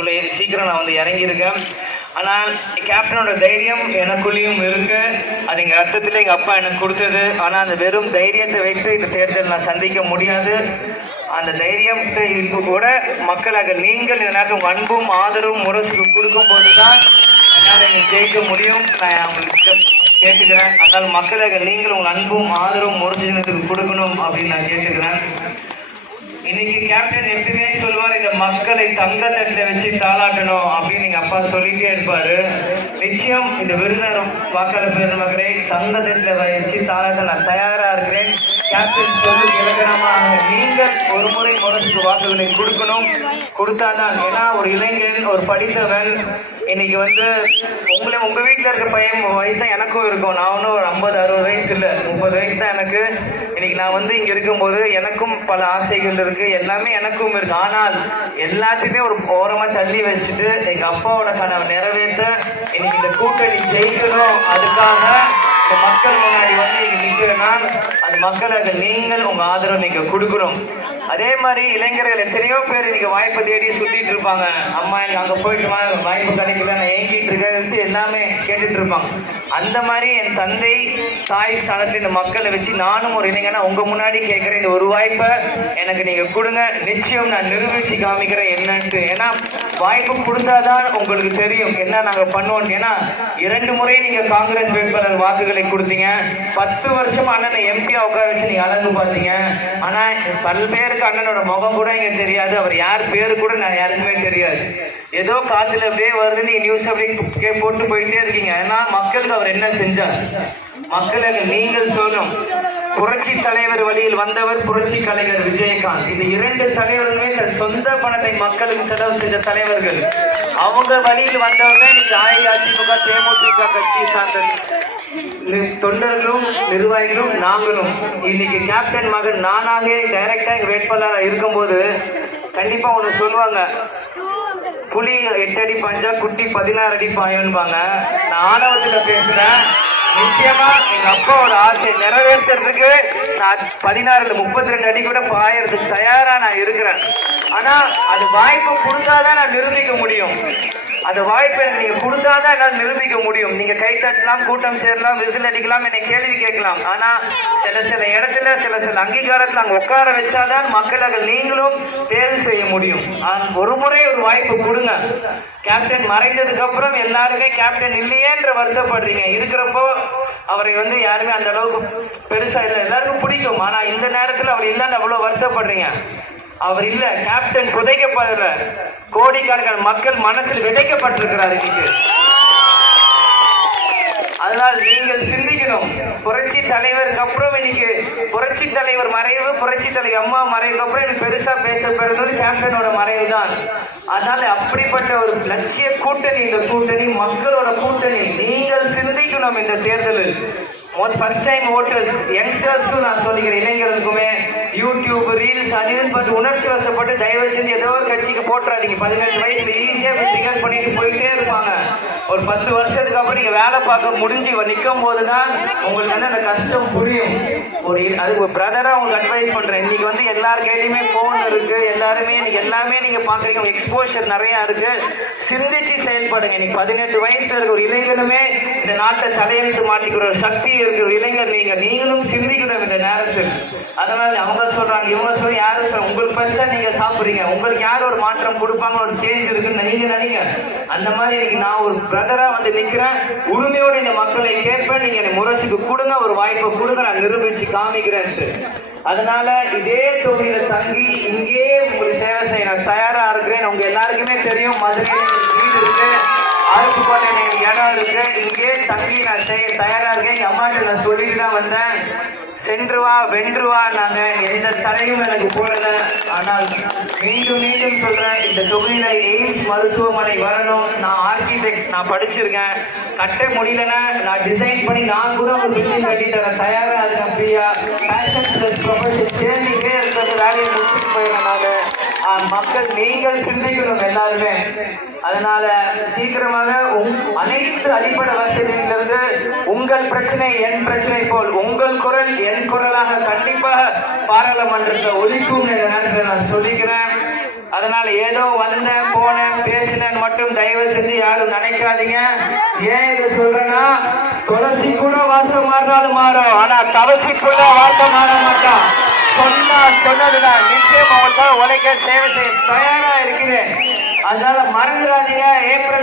இவ்வளோ சீக்கிரம் நான் வந்து இறங்கியிருக்கேன். ஆனால் கேப்டனோட தைரியம் எனக்குள்ளேயும் இருக்கு. அது எங்கள் அர்த்தத்தில் எங்கள் அப்பா எனக்கு கொடுத்தது. ஆனால் அந்த வெறும் தைரியத்தை வைத்து இந்த தேர்தல் நான் சந்திக்க முடியாது. அந்த தைரியத்தை இப்போ கூட மக்களாக நீங்கள் இந்த உங்கள் அன்பும் ஆதரவும் முரசுக்கு கொடுக்கும்போது தான் என்னால் நீங்கள் ஜெயிக்க முடியும். நான் அவங்களுக்கு கேட்டுக்கிறேன். அதனால் மக்களாக நீங்கள் உங்கள் அன்பும் ஆதரவும் முரசினத்துக்கு கொடுக்கணும் அப்படின்னு நான் கேட்டுக்கிறேன். இன்னைக்கு கேப்டன் எப்பவுமே சொல்லுவார் இந்த மக்களை தங்க தட்டில் வச்சு தாளாட்டணும் அப்படின்னு எங்க அப்பா சொல்லிட்டே இருப்பாரு. நிச்சயம் இந்த விருந்தினர் வாக்காளர் பெருமக்களை தங்க தட்டில் வச்சு தாளாட்ட நான் தயாரா இருக்கிறேன். கேப்டன் சொல்லு இலக்கணமாக நீங்கள் ஒரு முறை முரசுக்கு வாக்குகளை கொடுக்கணும். கொடுத்தாதான் ஏன்னா ஒரு இளைஞன் ஒரு படித்தவன் இன்னைக்கு வந்து உங்களை உங்க வீட்டில் இருக்க பையன் வயசா எனக்கும் இருக்கும். நான் ஒன்றும் ஒரு ஐம்பது அறுபது வயசு இல்லை முப்பது வயசு தான் எனக்கு. இன்னைக்கு நான் வந்து இங்க இருக்கும்போது எனக்கும் பல ஆசைகள் இருக்கு எல்லாமே எனக்கும் இருக்கு. ஆனால் எல்லாத்தையுமே ஒரு ஓரமா தள்ளி வச்சுட்டு எங்க அப்பாவோட கனவை நிறைவேற்ற இன்னைக்கு இந்த கூட்டணி ஜெயிக்கணும். அதுக்காக மக்கள் முன்னாடி வந்து அது மக்களுக்கு நீங்கள் உங்க ஆதரவு நீங்க கொடுக்கணும். அதே மாதிரி இளைஞர்கள் எத்தனையோ பேர் இன்னைக்கு வாய்ப்பு தேடி சுத்திட்டு இருப்பாங்க. அம்மா எனக்கு அங்க போயிட்டு வா, வாய்ப்பு கிடைக்கல நான் ஏங்கிட்டு இருக்கேன் எல்லாமே கேட்டுட்டு இருப்பாங்க. அந்த மாதிரி என் தந்தை தாய் ஸ்தானத்தில் இந்த மக்களை வச்சு நானும் ஒரு இளைஞனா உங்க முன்னாடி கேட்கிறேன். இந்த ஒரு வாய்ப்பை எனக்கு நீங்க கொடுங்க. நிச்சயம் நான் நிரூபிச்சு காமிக்கிறேன் என்னன்ட்டு. ஏன்னா வாய்ப்பு கொடுத்தாதான் உங்களுக்கு தெரியும் என்ன நாங்க பண்ணுவோம் ஏன்னா இரண்டு முறை நீங்க காங்கிரஸ் வேட்பாளர் வாக்குகளை கொடுத்தீங்க. பத்து வருஷம் அண்ணனை எம்பியா உட்கார வச்சு நீங்க அழகு பார்த்தீங்க. ஆனா பல்வேறுக்கு அண்ணனோட முகம் கூட இங்க தெரியாது. அவர் யார் பேரு கூட நான் யாருக்குமே தெரியாது. ஏதோ காத்துல அப்படியே வருது நீங்க நியூஸ் அப்படியே போட்டு போயிட்டே இருக்கீங்க. ஏன்னா மக்களுக்கு அவர் என்ன செஞ்சார்? மக்களுக்கு நீங்கள் சொல்லும் புரட்சி தலைவர் வழியில் வந்தவர் புரட்சி கலைஞர் விஜயகாந்த். இந்த இரண்டு தலைவர்களுமே தன் சொந்த பணத்தை மக்களுக்கு செலவு செஞ்ச தலைவர்கள். அவங்க வழியில் வந்தவங்க நீங்க அஇஅதிமுக தேமுதிக கட்சி சார்ந்தது. தொண்டர்களும் நிர்வாகிகளும் நாங்களும். இன்னைக்கு கேப்டன் மகன் நானாக டைரக்டா வேட்பாளராக இருக்கும்போது கண்டிப்பா ஒன்று சொல்லுவாங்க. புலி எட்டு அடி பாஞ்சா குட்டி பதினாறு அடி பாயம்பாங்க. நான் ஆணவத்தில் பேசுறேன். நிச்சயமா எங்க அப்பாவோட ஆசை நிறைவேற்றுறதுக்கு நான் பதினாறுல முப்பத்தி ரெண்டு அடி கூட பாயறதுக்கு தயாரா நான் இருக்கிறேன். ஆனா அது வாய்ப்பு கொடுத்தாதான் நான் நிரூபிக்க முடியும். அந்த வாய்ப்பை எனக்கு நீங்க கொடுத்தாதான் என்னால் நிரூபிக்க முடியும். நீங்க கை தட்டலாம் கூட்டம் சேரலாம் விசில் அடிக்கலாம் என்னை கேள்வி கேட்கலாம். ஆனா சில சில இடத்துல சில சில அங்கீகாரத்தில் அங்கே உட்கார வச்சாதான் மக்களாக நீங்களும் தேர்வு செய்ய முடியும். ஒரு முறை ஒரு வாய்ப்பு கொடுங்க. கேப்டன் மறைந்ததுக்கு அப்புறம் எல்லாருமே கேப்டன் இல்லையேன்ற வருத்தப்படுறீங்க. இருக்கிறப்போ அவரை வந்து யாருமே அந்த அளவுக்கு பெருசா இல்லை. எல்லாருக்கும் பிடிக்கும். ஆனா இந்த நேரத்தில் அவர் இல்லைன்னு அவ்வளவு வருத்தப்படுறீங்க. அவர் இல்ல கேப்டன் புதைக்கப்படல. கோடிக்கணக்கான மக்கள் மனசில் விதைக்கப்பட்டிருக்கிறார் இன்னைக்கு. அதனால் நீங்கள் சிந்திக்கணும். புரட்சி தலைவருக்கு அப்புறம் இன்னைக்கு புரட்சி தலைவர் மறைவு புரட்சி தலைவர் அம்மா மறைவுக்கு அப்புறம் எனக்கு பெருசா பேசப்படுறது கேப்டனோட மறைவு தான். அதனால அப்படிப்பட்ட ஒரு லட்சிய கூட்டணி இந்த கூட்டணி மக்களோட கூட்டணி நீங்கள் சிந்திக்கணும் இந்த தேர்தலில். ஃபர்ஸ்ட் டைம் ஓட்டர்ஸ் யங்ஸ்டர்ஸும் நான் சொல்லிக்கிறேன். இளைஞர்களுக்குமே யூடியூப் ரீல்ஸ் அது பட்டு பார்த்து உணர்ச்சி வசப்பட்டு தயவு செஞ்சு ஏதோ ஒரு கட்சிக்கு போட்டுறாதீங்க. பதினெட்டு வயசுல ஈஸியாக பிகர் பண்ணிட்டு போயிட்டே இருப்பாங்க. ஒரு பத்து வருஷத்துக்கு அப்புறம் நீங்க வேலை பார்க்க முடிஞ்சு நிற்கும் போதுதான் உங்களுக்கு வந்து அந்த கஷ்டம் புரியும். ஒரு அது ஒரு பிரதரா உங்களுக்கு அட்வைஸ் பண்றேன். இன்னைக்கு வந்து எல்லார் கையிலுமே போன் இருக்கு. எல்லாருமே இன்னைக்கு எல்லாமே நீங்க பாக்குறீங்க எக்ஸ்போஷர் நிறைய இருக்கு. சிந்திச்சு செயல்படுங்க. இன்னைக்கு பதினெட்டு வயசுல இருக்க ஒரு இளைஞனுமே இந்த நாட்டை தலையெழுத்து மாட்டிக்கிற ஒரு சக்தி இருக்கிற ஒரு இளைஞர் நீங்க. நீங்களும் சிந்திக்கணும் இந்த கருத்து அதனால அவங்க சொல்றாங்க இவங்க சொல்லி யாரும் சொல்ல உங்களுக்கு ஃபர்ஸ்டா நீங்க சாப்பிடுறீங்க. உங்களுக்கு யார் ஒரு மாற்றம் கொடுப்பாங்க ஒரு சேஞ்ச் இருக்குன்னு நீங்க நினைங்க. அந்த மாதிரி இன்னைக்கு நான் ஒரு பிரதரா வந்து நிக்கிறேன். உரிமையோட இந்த மக்களை கேட்பேன். நீங்க எனக்கு முரசுக்கு கொடுங்க ஒரு வாய்ப்பை கொடுங்க நான் நிரூபிச்சு காமிக்கிறேன் அதனால இதே தொகுதியில தங்கி இங்கே உங்களுக்கு சேவை செய்ய நான் தயாரா இருக்கிறேன். உங்க எல்லாருக்குமே தெரியும் மதுரை வீடு இருக்கு. அருப்புக்கோட்டை எனக்கு இடம் இருக்கு. இங்கே தங்கி நான் செய்ய தயாரா இருக்கேன். எங்க அம்மாட்ட நான் சொல்லிட்டு தான் வந்தேன். சென்று வா வென்று வா நாங்க. எந்த தடையும் எனக்கு போடல. ஆனால் மீண்டும் மீண்டும் சொல்றேன் இந்த தொகுதியில எய்ம்ஸ் மருத்துவமனை வரணும். நான் ஆர்கிடெக்ட் நான் படிச்சிருக்கேன். கட்ட முடியலன்னா நான் டிசைன் பண்ணி நான் கூட ஒரு பில்டிங் கட்டி தர தயாரா இருக்கேன் ஃப்ரீயா பேஷன் பிளஸ் ப்ரொஃபஷன் சேர்ந்துட்டே இருக்கிறது வேலையை முடிச்சுட்டு போயிருந்தேன் நான். மக்கள் நீங்கள் சிந்திக்கணும் எல்லாருமே. அதனால சீக்கிரமாக அனைத்து அடிப்படை வசதியிலிருந்து உங்கள் பிரச்சனை என் பிரச்சனை போல் உங்கள் குரல் என் குரலாக கண்டிப்பாக பாராளுமன்றத்தை ஒழிக்கும் இந்த நான் சொல்லிக்கிறேன். அதனால ஏதோ வந்தேன் போனேன் பேசினேன் மட்டும் தயவு செஞ்சு யாரும் நினைக்காதீங்க. ஏன் இது சொல்றேன்னா துளசி கூட வாசம் மாறினாலும் மாறும். ஆனா தவசிக்குள்ள வாசம் மாற மாட்டான். சொன்னா சொன்னதுதான். நிச்சயம் அவங்களுக்காக உழைக்க சேவை செய்ய தயாரா இருக்குது அதனால மறந்துடாதீங்க. ஏப்ரல்